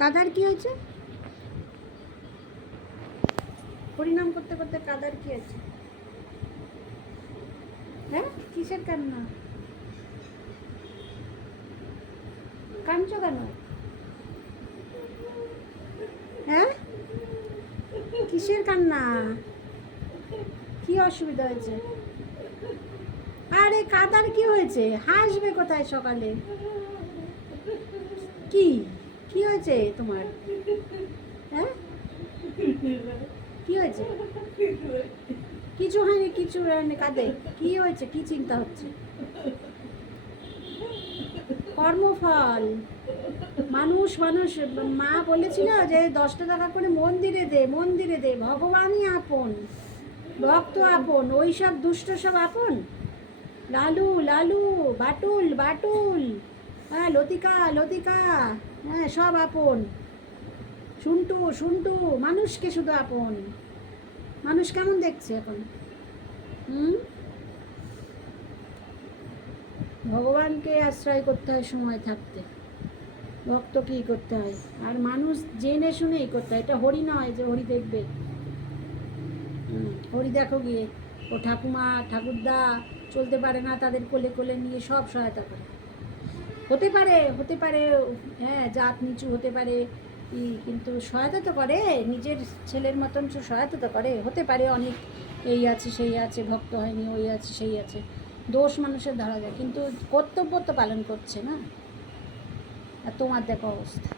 কাদার কি হয়েছে? হরিনাম করতে করতে কাদার কি আছে? হ্যাঁ, কিসের কান্না? কাঁদছো কেন? হ্যাঁ, কিসের কান্না? কি অসুবিধা হয়েছে? আরে কাদার কি হয়েছে? হাসবে কোথায় সকালে? কি কি হয়েছে তোমার? হ্যাঁ, কি হয়েছে? কিছু হয়নি, কিছু হয়নি, কাঁদে কি হয়েছে? কি চিন্তা হচ্ছে? কর্মফল। মানুষ মানুষ মা বলেছিল যে 10 টাকা করে মন্দিরে দে, মন্দিরে দে। ভগবানই আপন, ভক্ত আপন, ওই সব দুষ্ট সব আপন। লালু লালু, বাটুল বাটুল, হ্যাঁ লতিকা লতিকা, হ্যাঁ সব আপন। শুন্টু শুন্টু, মানুষকে শুধু আপন। মানুষ কেমন দেখছে এখন? হুম, ভগবানকে আশ্রয় করতে হয় সময় থাকতে, ভক্ত কী করতে হয়। আর মানুষ জেনে শুনেই করতে হয়। এটা হরি নয় যে হরি দেখবে। হরি দেখো গিয়ে ও ঠাকুমা ঠাকুরদা চলতে পারে না, তাদের কোলে কোলে নিয়ে সব সহায়তা করে। হতে পারে, হতে পারে, হ্যাঁ জাত নিচু হতে পারে, কিন্তু সহায়তা তো করে, নিজের ছেলের মতন সহায়তা তো করে। হতে পারে অনেক এই আছে সেই আছে, ভক্ত হয়নি, ওই আছে সেই আছে, দোষ মানুষের ধরা যায়, কিন্তু কর্তব্য তো পালন করছে না। আর তোমার দেখো অবস্থা।